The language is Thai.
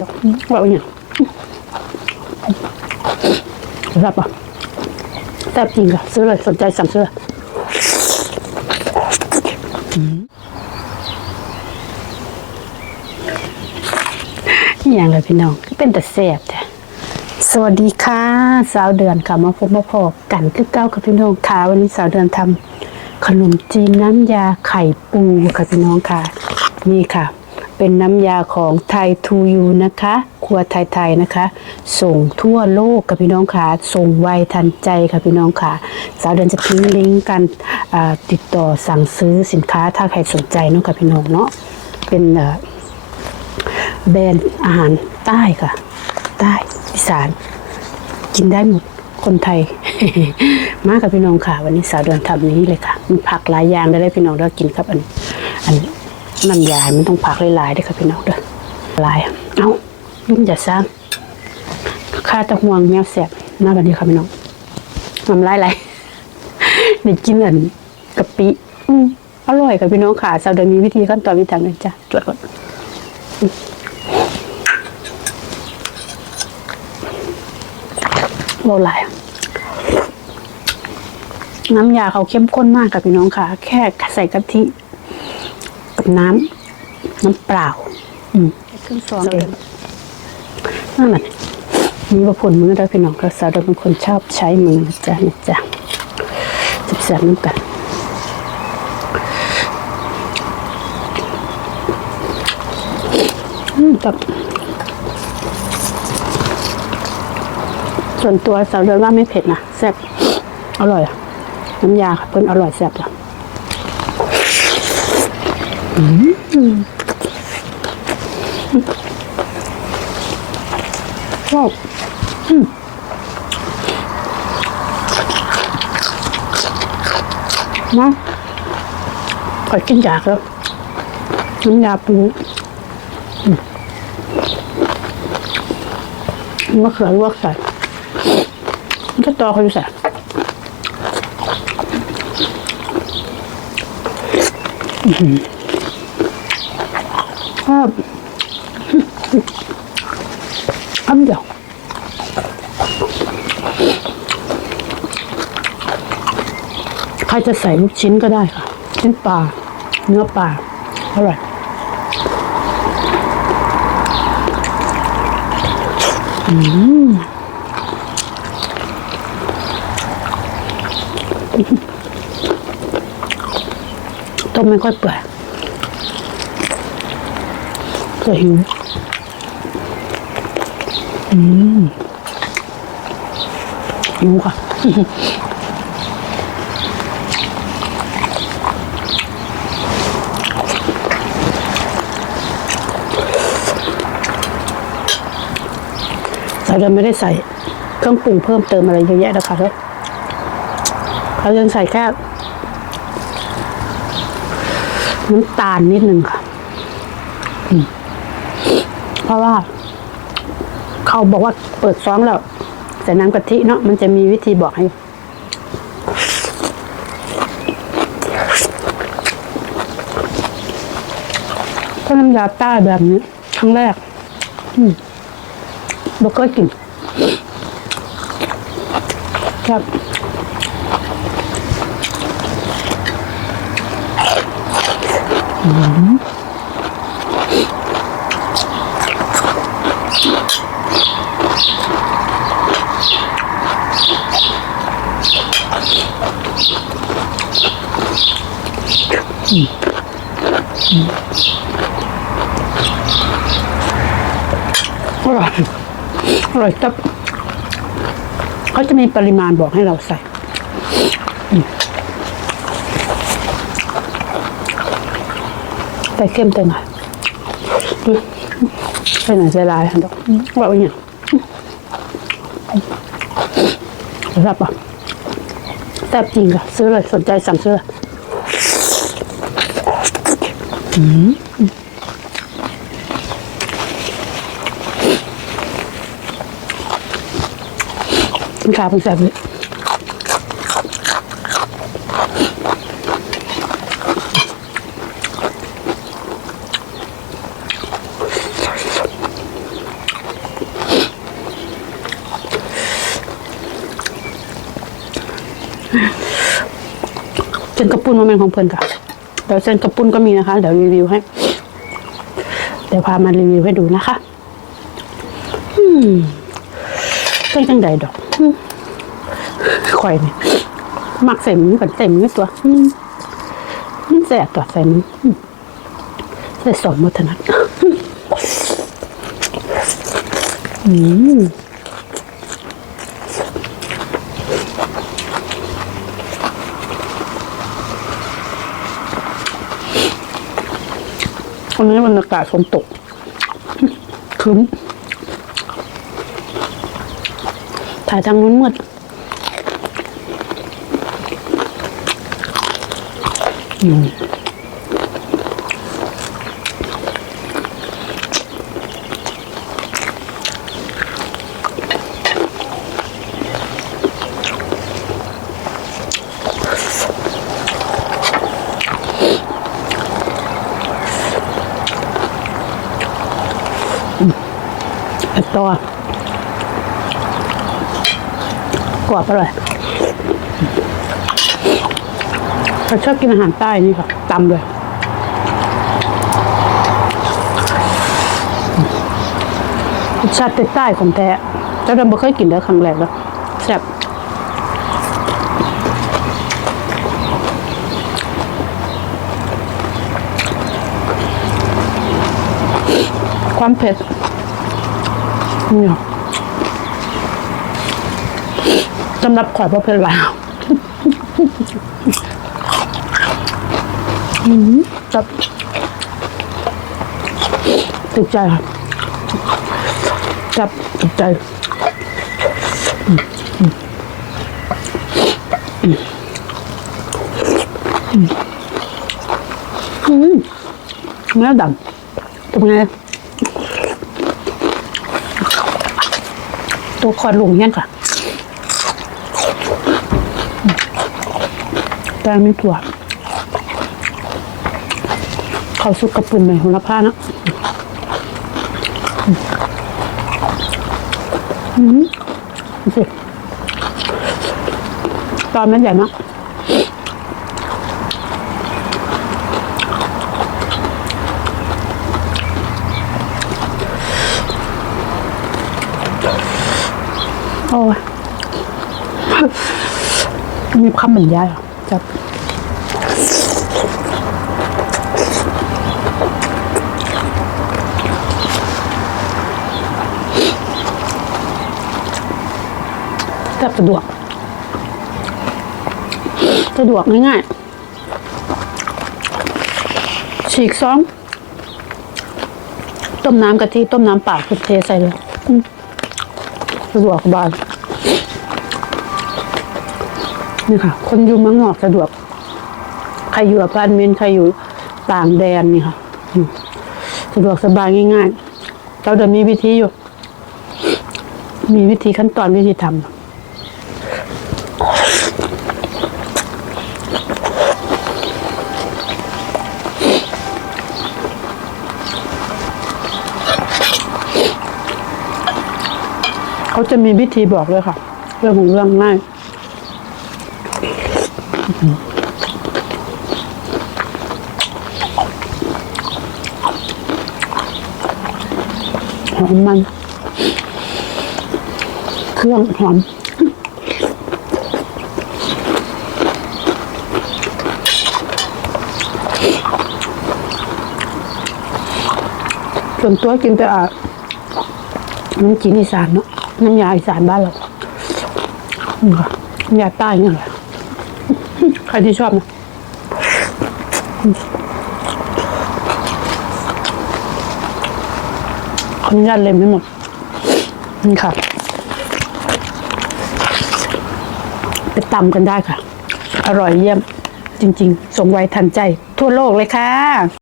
ดอกว่าอย่างรับป่ะแซ่บจริงค่ะซื้อเลยสนใจสั่งซื้อเลยอย่างเลยพี่น้องเป็นแต่แซ่บจ้ะสวัสดีค่ะสาวเดือนค่ะมาพบมาพบกันคือเก้ากับพี่น้องค่ะวันนี้สาวเดือนทำขนมจีนน้ำยาไข่ปูค่ะพี่น้องค่ะ นี่ค่ะ เป็นน้ำยาของไทยทูยูนะคะครัวไทยๆนะคะ ส่งทั่วโลกกับพี่น้องค่ะส่งไวทันใจค่ะพี่น้องค่ะ สาวเดือนจะทิ้งลิงก์การติดต่อสั่งซื้อสินค้าถ้าใครสนใจเนาะค่ะพี่น้องเนาะเป็นแบรนด์อาหารใต้ค่ะ ใต้อีสาน กินได้หมดคนไทย มากับพี่น้องค่ะ วันนี้สาวเดือนทำนี้เลยค่ะมีผักหลายอย่างได้เลยพี่น้องเรากินครับอันอัน น้ำยาไมันต้องผักหลายๆด้ค่ะพี่น้องเด้อหลาย เอายุ่งอย่าซ้ำข้าตะห่วงแมวแสบมาแบบนี้ค่ะพี่น้องน้ำลายไหลได้กินอันกะปิอืมอร่อยค่ะพี่น้องค่ะสาวเดือนมีวิธีขั้นตอนวิธีทำเลยจ้ะจวดก่อนโลหลายน้ำยาเขาเข้มข้นมากกับพี่น้องค่ะ แค่ใส่กะทิ กับน้ำน้ำเปล่า อืมเครื่องซองเองนั่นแหละมีประพลมือแล้วพี่น้องก็สาวเราเป็นคนชอบใช้มือนะจ๊ะนะจ๊ะจับแสบน้ำกันอืมกับส่วนตัวสาวเดินว่าไม่เผ็ดนะแซ่บอร่อยอะน้ำยาค่ะเพิ่นอร่อยแซ่บจ้ะอืม ชอบอืมมาขอกินยากแล้วน้ำยาปูมะเขือลวกใส่ก็ตอเขาอยู่ใส่ค รับอันเดียวใครจะใส่ลูกชิ้นก็ได้ค่ะ ชิ้นปลา เนื้อปลา อร่อยต้มไม่ค่อยเปื่อย เปื่อยหิว อืมหิวค่ะ เราจะไม่ได้ใส่เครื่องปรุงเพิ่มเติมอะไรเยอะแยะนะคะแล้วเราจะใส่แค่น้ำตาลนิดนึงค่ะ อืม ราะว่า เขาบอกว่าเปิดซ้อมแล้วใส่น้ำกะทิเนาะมันจะมีวิธีบอกให้ก็น้ำยาใต้แบบนี้ครั้งแรกบอกเคยกินครับอ อร่อยอร่อยจับเขาจะมีปริมาณบอกให้เราใส่อืมใส่เข้มเต็มหน่อยอืมใส่หน่อยใส่ลายค่ะดอกว่าอย่างนี้แซ่บปะแซ่บจริงค่ะ ซื้อเลย สนใจสั่งซื้อเลยคุ นขาเป็นแสบเลยเส้นกระปุ้นมันเป็นของเพื่อนค่ะเดี๋ยวเซนกระปุ้นก็มีนะคะ เดี๋ยวรีวิวให้ เดี๋ยวพามารีวิวให้ดูนะคะ อืม เส้นจังใดดอกข่อยเนี่ยมักใส่มือกับใส่มือตัวมันแสบตัวใส่มือใส่สองมัถนัดอืมวันนี้บรรยากาศฝนตกครึ้ม ถ่ายทางนู้นมืดอืมเอ็ดตัว กรอบอร่อยเราชอบกินอาหารใต้นี่ค่ะตำเลยรสชาติใต้ของแท้เจ้าดำไม่เคยกินเด้อครั้งแรกแล้วแซ่บความเผ็ดเนี่ย สำหรับข่อยเพราะเผ็ดแล้วอืมจับติดใจค่ะจับติดใจอืมอืมอืมอืมอืมเนื้อดำเป็นไงตัวคอลุงเนี่ยค่ะ แต่ไม่ถั่วเขาสุกกระปุ่นใหม่ของละผ้านะอืมสิตอนมันใหญ่มากโอ้ยมีคำบรรยายอะ จับจับสะดวก สะดวกง่ายๆ ฉีกซองต้มน้ำกะทิต้มน้ำเปล่าคือเทใส่เลยสะดวกสบาย นี่ค่ะ คนอยู่เมืองนอกสะดวก ใครอยู่อพาร์ตเมนต์ใครอยู่ต่างแดนนี่ค่ะสะดวกสบายง่ายๆ เราเดินมีวิธีอยู่ มีวิธีขั้นตอนวิธีทำเขาจะมีวิธีบอกเลยค่ะ เรื่องของเรื่องง่าย หอมมัน เครื่องหอมส่วนตัวกินแต่อะน้ำจีนอีสานเนาะน้ำยาอีสานบ้านเราอืมค่ะน้ำยาใต้เนี่ยแหละ ใครที่ชอบนะขออนุญาตเล็มไม่หมด นี่ค่ะ ไปตำกันได้ค่ะ อร่อยเยี่ยมจริง ๆสงไวทันใจ ทั่วโลกเลยค่ะ